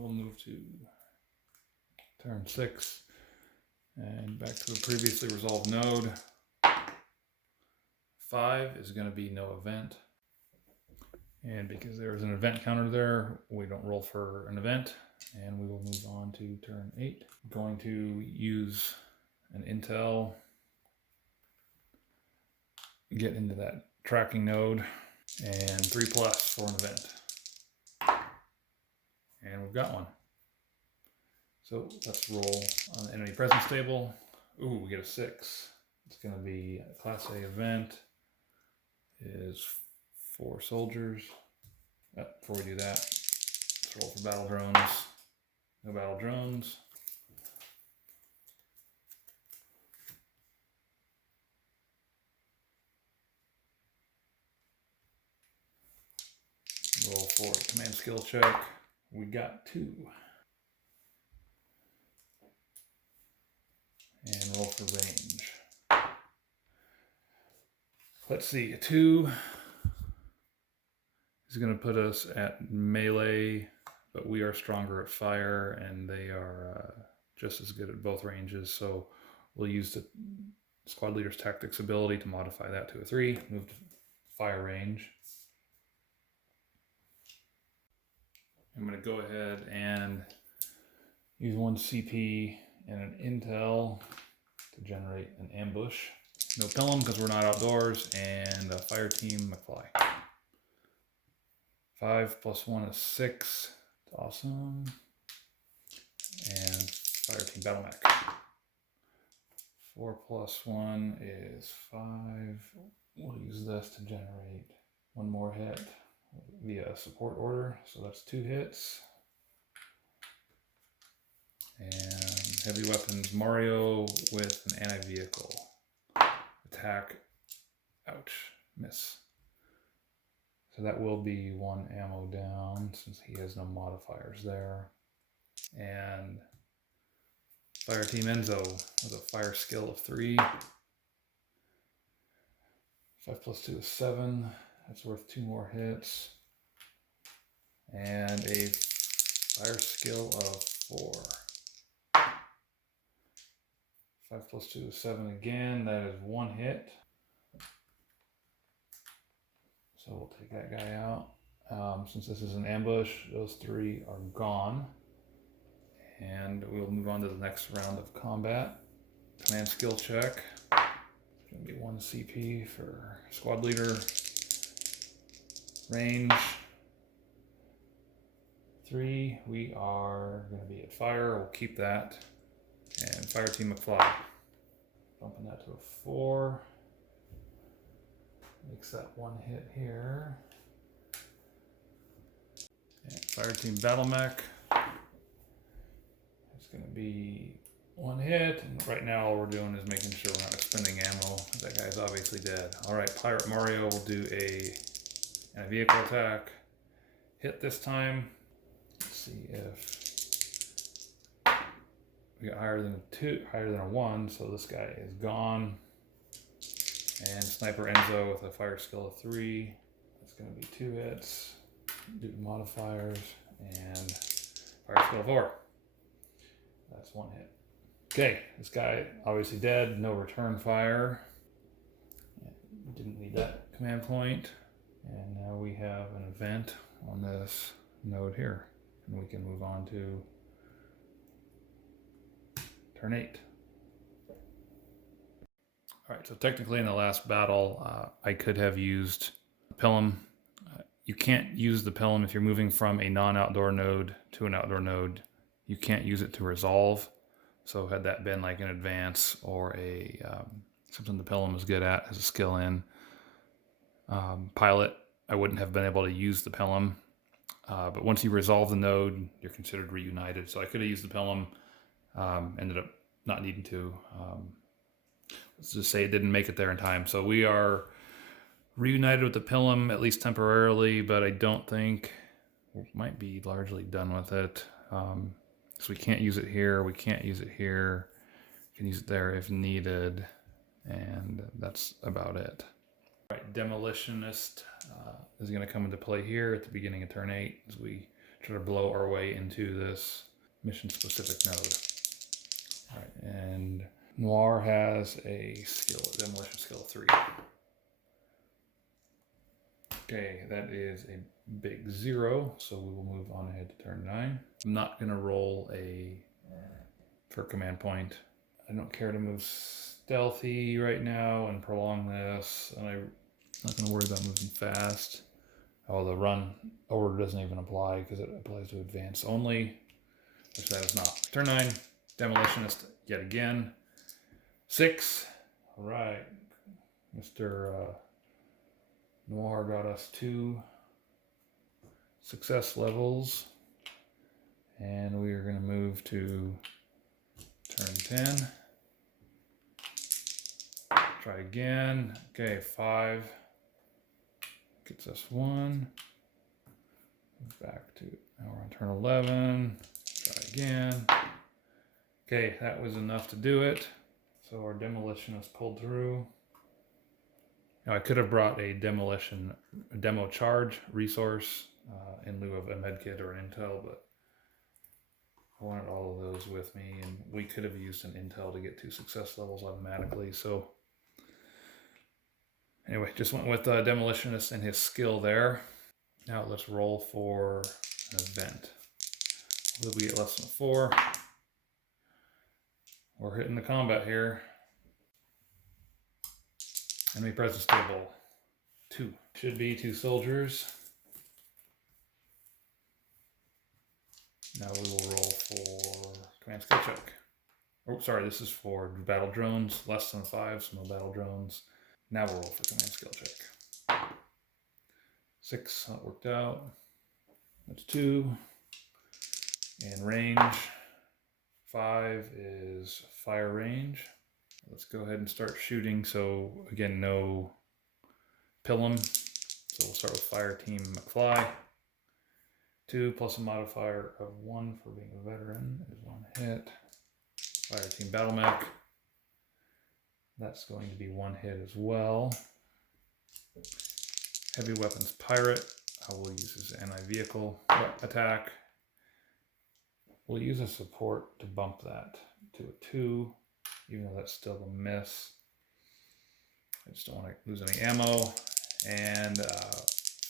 we'll move to turn 6 and back to a previously resolved node. 5 is going to be no event. And because there is an event counter there, we don't roll for an event. And we will move on to turn 8. I'm going to use an intel, get into that tracking node, and 3+ for an event. And we've got one. So let's roll on the enemy presence table. Ooh, we get a 6. It's going to be a Class A event. Is 4 soldiers. Before we do that, let's roll for battle drones. No battle drones. Roll for a command skill check. We got 2. And roll for range. Let's see, a 2 is going to put us at melee, but we are stronger at fire, and they are just as good at both ranges. So we'll use the squad leader's tactics ability to modify that to a 3, move to fire range. I'm going to go ahead and use 1 CP and an intel to generate an ambush. No pilum because we're not outdoors, and a fire team McFly. 5 + 1 is 6. It's awesome. And fire team Battlemech. 4 + 1 is 5. We'll use this to generate 1 more hit via support order. So that's 2 hits. And heavy weapons Mario with an anti-vehicle. Attack. Ouch. Miss. So that will be 1 ammo down since he has no modifiers there. And fire team Enzo with a fire skill of 3. 5 + 2 is 7. That's worth 2 more hits. And a fire skill of 4. 5 + 2 is 7 again. That is 1 hit. So we'll take that guy out. Since this is an ambush, those 3 are gone. And we'll move on to the next round of combat. Command skill check. It's going to be 1 CP for squad leader. Range 3. We are going to be at fire. We'll keep that. And fire team McFly. Bumping that to a 4. Makes that 1 hit here. And fire team Battlemech. It's going to be 1 hit. And right now all we're doing is making sure we're not expending ammo. That guy's obviously dead. Alright, Pirate Mario will do a vehicle attack. Hit this time. Let's see if we got higher than a 1, so this guy is gone. And Sniper Enzo with a fire skill of 3. That's going to be 2 hits. Do modifiers and fire skill of 4. That's 1 hit. Okay, this guy obviously dead. No return fire. Didn't need that command point. And now we have an event on this node here, and we can move on to turn 8. All right, so technically in the last battle, I could have used Pilum. You can't use the Pilum if you're moving from a non-outdoor node to an outdoor node. You can't use it to resolve. So had that been like an advance or a something the Pilum is good at as a skill in pilot, I wouldn't have been able to use the Pilum. But once you resolve the node, you're considered reunited. So I could have used the Pilum, ended up not needing to. Let's just say it didn't make it there in time. So we are reunited with the Pilum, at least temporarily, but I don't think we might be largely done with it. So we can't use it here. We can't use it here. We can use it there if needed. And that's about it. All right, Demolitionist is going to come into play here at the beginning of turn 8 as we try to blow our way into this mission-specific node. All right, and Noir has a skill, a demolition skill 3. Okay, that is a big 0, so we will move on ahead to turn 9. I'm not going to roll for command point. I don't care to move stealthy right now and prolong this, and I'm not going to worry about moving fast. Oh, the run order doesn't even apply because it applies to advance only, which that is not. Turn 9, Demolitionist yet again. 6. All right, Mr. Noir got us 2 success levels, and we are going to move to turn 10. Try again. Okay, 5 gets us 1. Move back to, now we're on turn 11. Try again. Okay, that was enough to do it. So our demolitionist pulled through. Now I could have brought a demo charge resource in lieu of a medkit or an intel, but I wanted all of those with me, and we could have used an intel to get 2 success levels automatically. So anyway, just went with Demolitionist and his skill there. Now let's roll for an event. Hopefully we get less than 4. We're hitting the combat here. Enemy presence table 2. Should be 2 soldiers. Now we will roll for command skill check. Oh, sorry, this is for battle drones. Less than 5, so no battle drones. Now we'll roll for command skill check. 6, that worked out. That's 2. And range. 5 is fire range. Let's go ahead and start shooting. So again, no Pilum. So we'll start with Fire Team McFly. 2 plus a modifier of 1 for being a veteran is 1 hit. Fire Team Battlemech. That's going to be 1 hit as well. Heavy Weapons Pirate. I will use his anti-vehicle attack. We'll use a support to bump that to a 2, even though that's still a miss. I just don't want to lose any ammo. And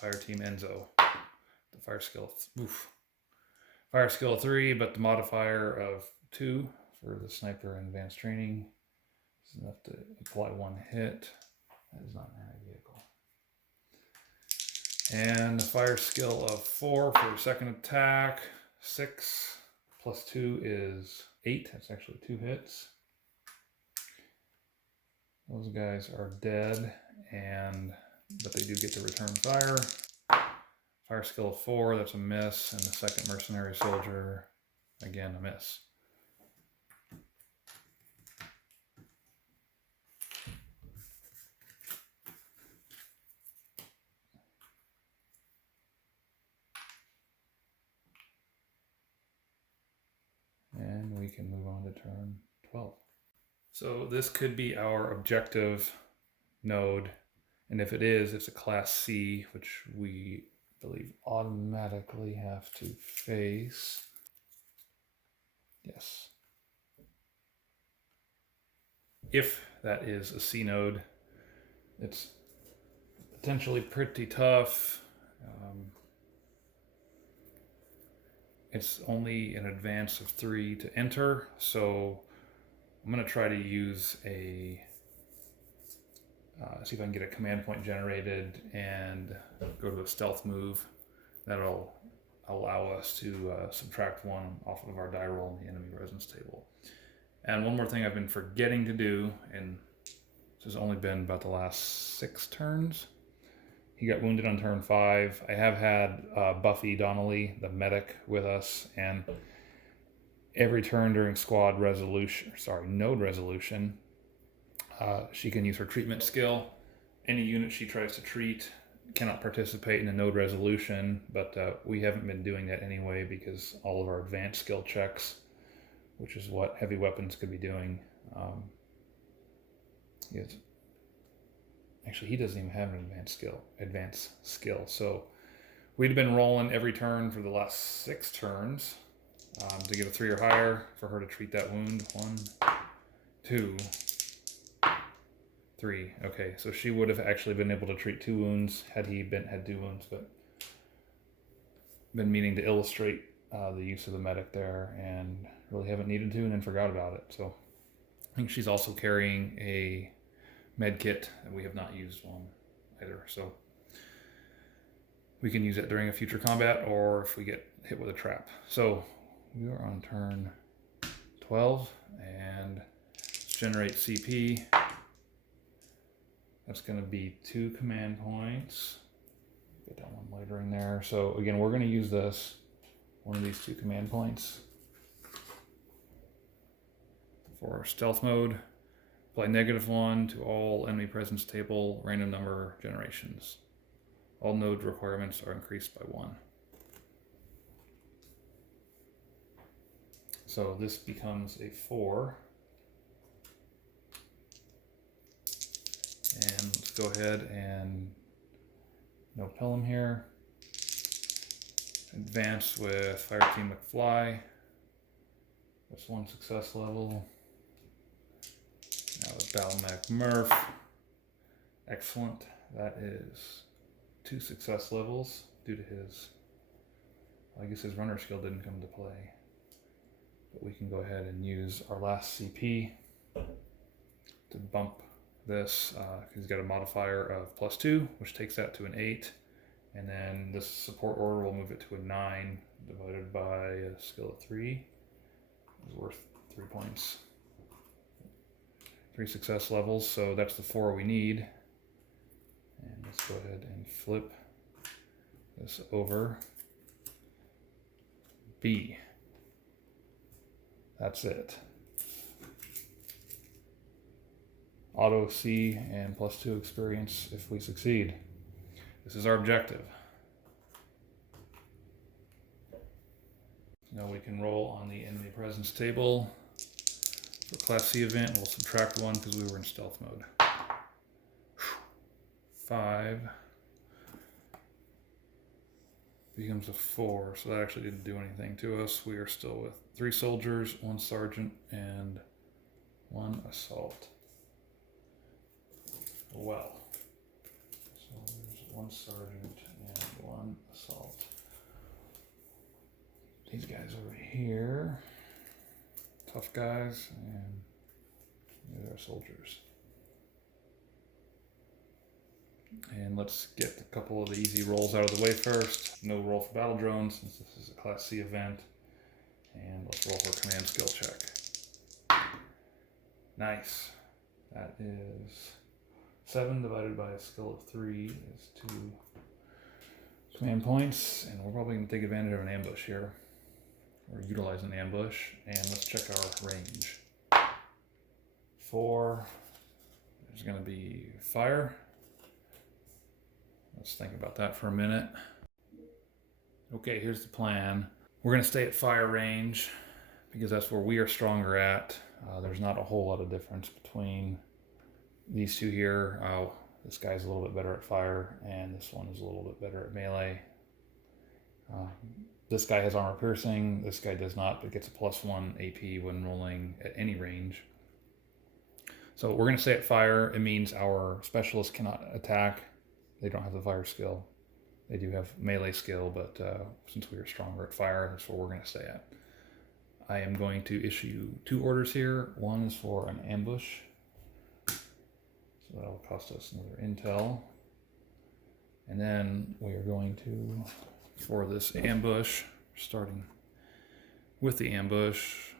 Fire Team Enzo. The fire skill, fire skill 3, but the modifier of 2 for the sniper and advanced training is enough to apply 1 hit. That is not an anti-vehicle. And the fire skill of 4 for second attack. 6 plus 2 is 8. That's actually 2 hits. Those guys are dead, but they do get to return fire. Fire skill of 4, that's a miss, and the second mercenary soldier, again a miss. And we can move on to turn 12. So this could be our objective node, and if it is, it's a class C, which we believe automatically have to face. Yes. If that is a C node, it's potentially pretty tough. It's only an advance of 3 to enter, so I'm going to try to use see if I can get a command point generated and go to a stealth move. That'll allow us to subtract 1 off of our die roll in the enemy presence table. And one more thing I've been forgetting to do, and this has only been about the last 6 turns. He got wounded on turn 5. I have had Buffy Donnelly, the medic, with us, and every turn during node resolution, she can use her treatment skill. Any unit she tries to treat cannot participate in a node resolution, but we haven't been doing that anyway because all of our advanced skill checks, which is what heavy weapons could be doing. Actually, he doesn't even have an advanced skill. So We'd been rolling every turn for the last 6 turns to get a 3 or higher for her to treat that wound. 1, 2, 3. Okay, so she would have actually been able to treat 2 wounds had he had 2 wounds, but been meaning to illustrate the use of the medic there and really haven't needed to and then forgot about it. So I think she's also carrying a med kit and we have not used one either. So we can use it during a future combat or if we get hit with a trap. So we are on turn 12 and let's generate CP. That's going to be 2 command points. Get that one later in there. So again, we're going to use this, one of these 2 command points for stealth mode. Apply -1 to all enemy presence table random number generations. All node requirements are increased by 1. So this becomes a 4. And let's go ahead and no Pelham here. Advance with Fireteam McFly. That's 1 success level. Now with Battlemech Murph. Excellent. That is 2 success levels due to his, I guess his runner skill didn't come to play. But we can go ahead and use our last CP to bump this. He's got a modifier of +2, which takes that to an 8. And then this support order will move it to a 9 divided by a skill of 3. Is worth 3 points. 3 success levels, so that's the 4 we need. And let's go ahead and flip this over. B. That's it. Auto C and +2 experience if we succeed. This is our objective. Now we can roll on the enemy presence table. For Class C event, we'll subtract 1 because we were in stealth mode. 5 becomes a 4, so that actually didn't do anything to us. We are still with 3 soldiers, 1 sergeant, and 1 assault. Well, so there's 1 sergeant and 1 assault. These guys over here, tough guys, and these are soldiers. And let's get a couple of the easy rolls out of the way first. No roll for battle drones since this is a Class C event. And let's roll for command skill check. Nice. That is 7 divided by a skill of 3 is 2 command points. And we're probably going to take advantage of an ambush here. Or utilize an ambush. And let's check our range. 4. There's going to be fire. Let's think about that for a minute. Okay, here's the plan. We're going to stay at fire range because that's where we are stronger at. There's not a whole lot of difference between these 2 here. This guy's a little bit better at fire and this one is a little bit better at melee. This guy has armor piercing. This guy does not, but gets a +1 AP when rolling at any range. So we're going to stay at fire. It means our specialists cannot attack. They don't have the fire skill. They do have melee skill, but since we are stronger at fire, that's where we're going to stay at. I am going to issue 2 orders here. One is for an ambush. So that'll cost us another intel. And then we are going to, for this ambush, starting with the ambush,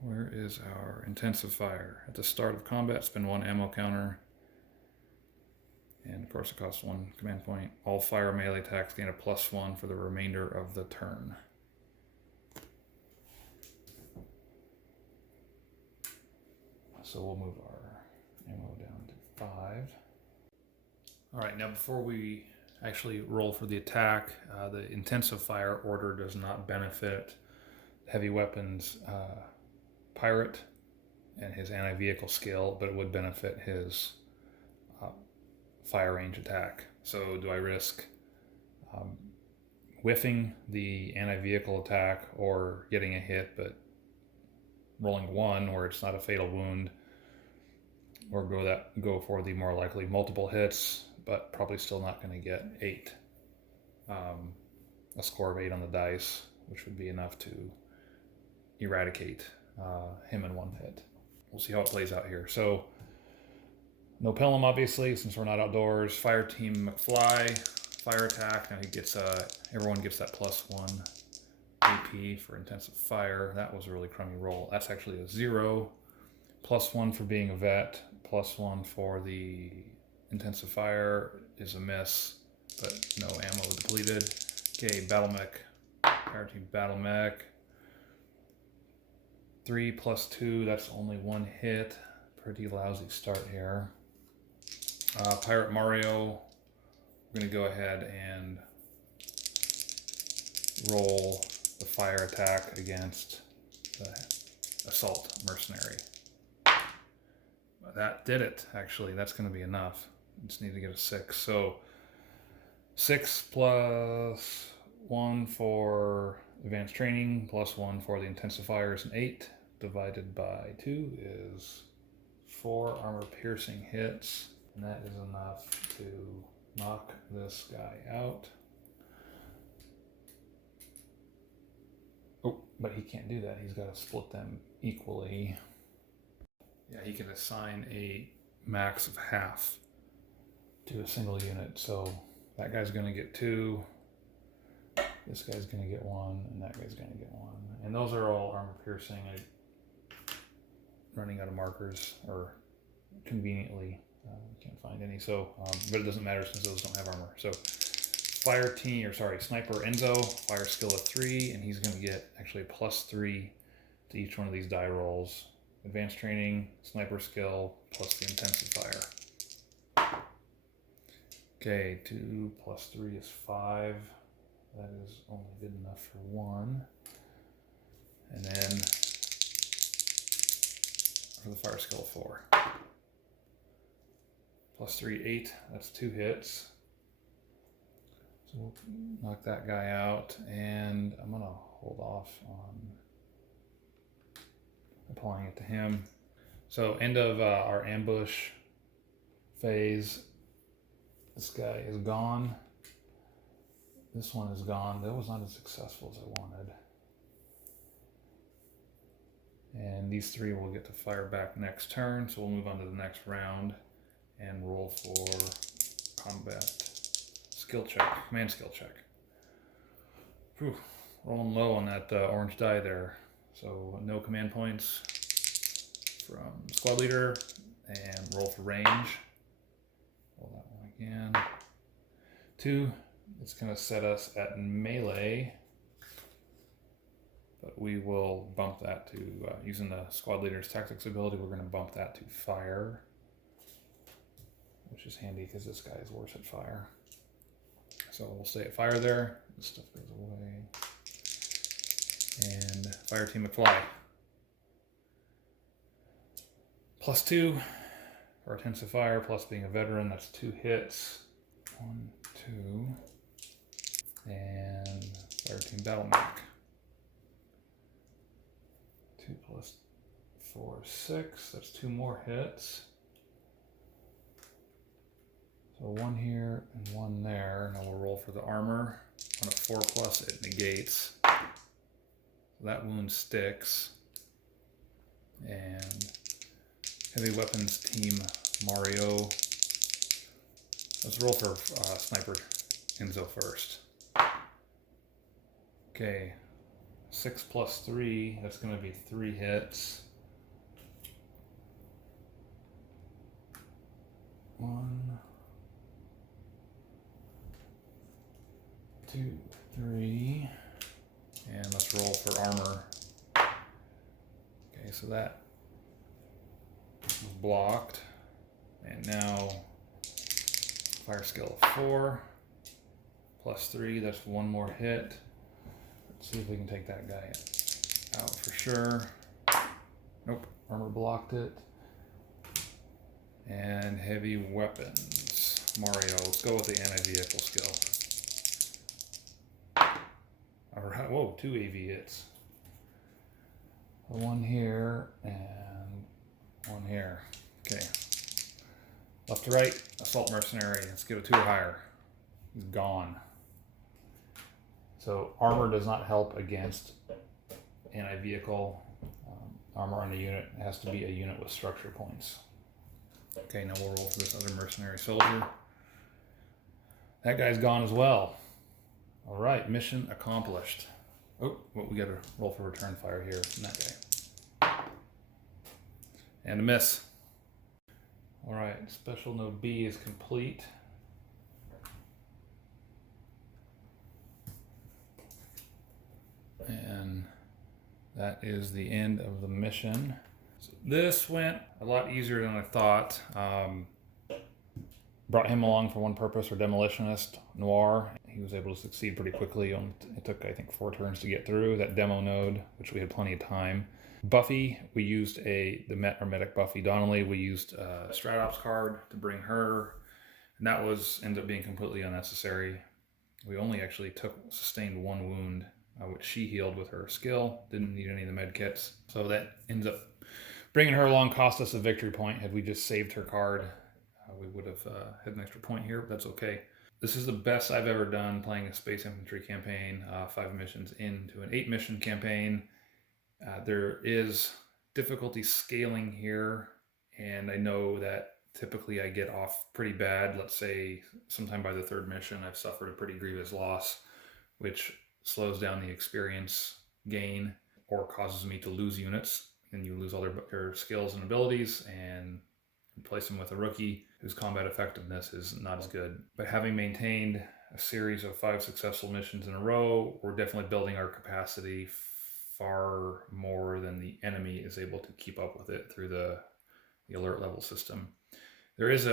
where is our intensive fire? At the start of combat, spend 1 ammo counter. And of course it costs 1 command point. All fire melee attacks gain a +1 for the remainder of the turn. So we'll move our ammo down to 5. All right, now before we actually roll for the attack, the intensive fire order does not benefit heavy weapons pirate and his anti-vehicle skill, but it would benefit his fire range attack. So do I risk whiffing the anti-vehicle attack or getting a hit, but rolling 1 where it's not a fatal wound, or go for the more likely multiple hits, but probably still not going to get 8. A score of 8 on the dice, which would be enough to eradicate him in 1 hit. We'll see how it plays out here. So no Pelham, obviously, since we're not outdoors. Fire team McFly, fire attack. Now he gets everyone gets that +1 AP for intensive fire. That was a really crummy roll. That's actually a 0. +1 for being a vet. +1 for the intensive fire is a miss, but no ammo depleted. Okay, Battlemech. Fire team Battlemech. 3 + 2. That's only 1 hit. Pretty lousy start here. Pirate Mario, we're going to go ahead and roll the fire attack against the assault mercenary. That did it, actually. That's going to be enough. Just need to get a 6. So 6 + 1 for advanced training, +1 for the intensifier is an 8. Divided by 2 is 4 armor piercing hits. And that is enough to knock this guy out. Oh, but he can't do that. He's got to split them equally. Yeah, he can assign a max of half to a single unit. So that guy's going to get 2. This guy's going to get 1, and that guy's going to get 1. And those are all armor piercing. I'm running out of markers, or conveniently. Can't find any, so but it doesn't matter since those don't have armor. So sniper Enzo, fire skill of 3, and he's going to get actually +3 to each one of these die rolls. Advanced training, sniper skill, plus the intensive fire. Okay, 2 + 3 is 5. That is only good enough for 1. And then for the fire skill of 4. +3, 8. That's 2 hits. So we'll knock that guy out, and I'm gonna hold off on applying it to him. So end of our ambush phase. This guy is gone. This one is gone. That was not as successful as I wanted. And these 3 will get to fire back next turn, so we'll move on to the next round and roll for combat skill check, command skill check. Whew, rolling low on that orange die there. So no command points from squad leader, and roll for range. Roll that one again. 2, it's going to set us at melee, but we will bump that to, using the squad leader's tactics ability, we're going to bump that to fire, which is handy because this guy is worse at fire. So we'll stay at fire there. This stuff goes away. And fire team McFly. +2 for intensive fire, plus being a veteran. That's 2 hits. 1, 2. And fire team Battlemech. 2 + 4, 6. That's 2 more hits. So 1 here and 1 there. Now we'll roll for the armor. On a 4+, it negates. So that wound sticks. And heavy weapons team Mario. Let's roll for sniper Enzo first. Okay, 6 + 3. That's going to be 3 hits. 1, 2, 3, and let's roll for armor. Okay, so that was blocked, and now fire skill of 4 +3. That's 1 more hit. Let's see if we can take that guy out for sure. Nope, armor blocked it. And heavy weapons, Mario. Let's go with the anti-vehicle skill. All right, whoa, 2 AV hits. One here and one here. Okay. Left to right, Assault Mercenary. Let's give it 2 or higher. He's gone. So armor does not help against anti-vehicle. Armor on the unit has to be a unit with structure points. Okay, now we'll roll for this other mercenary soldier. That guy's gone as well. All right, mission accomplished. Oh, well, we got to roll for return fire here from that guy. And a miss. All right, special node B is complete. And that is the end of the mission. So this went a lot easier than I thought. Brought him along for one purpose, for Demolitionist, Noir. He was able to succeed pretty quickly. It took, I think, 4 turns to get through that demo node, which we had plenty of time. Buffy, we used the medic Buffy Donnelly. We used a Stratops card to bring her, and that ended up being completely unnecessary. We only actually sustained 1 wound, which she healed with her skill. Didn't need any of the med kits. So that ends up bringing her along, cost us a victory point. Had we just saved her card, we would have had an extra point here, but that's okay. This is the best I've ever done playing a Space Infantry campaign, 5 missions into an 8 mission campaign. There is difficulty scaling here, and I know that typically I get off pretty bad. Let's say sometime by the 3rd mission, I've suffered a pretty grievous loss, which slows down the experience gain or causes me to lose units. And you lose all their skills and abilities and replace them with a rookie whose combat effectiveness is not as good. But having maintained a series of 5 successful missions in a row, we're definitely building our capacity far more than the enemy is able to keep up with it through the alert level system. There is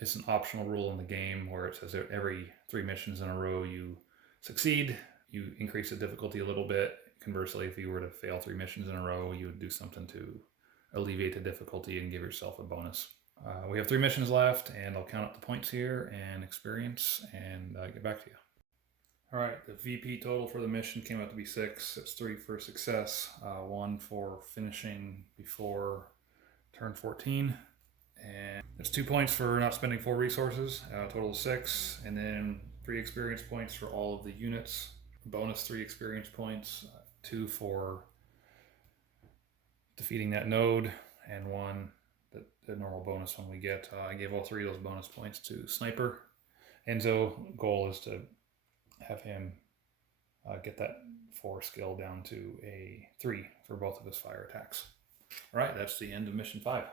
it's an optional rule in the game where it says that every 3 missions in a row you succeed, you increase the difficulty a little bit. Conversely, if you were to fail 3 missions in a row, you would do something to alleviate the difficulty and give yourself a bonus. We have 3 missions left, and I'll count up the points here and experience and get back to you. All right, the VP total for the mission came out to be 6. It's 3 for success, 1 for finishing before turn 14. And there's 2 points for not spending 4 resources, total of 6. And then 3 experience points for all of the units. Bonus 3 experience points, 2 for defeating that node, and 1 the normal bonus one we get. I gave all 3 of those bonus points to Sniper. Enzo, goal is to have him get that 4 skill down to a 3 for both of his fire attacks. All right, that's the end of mission 5.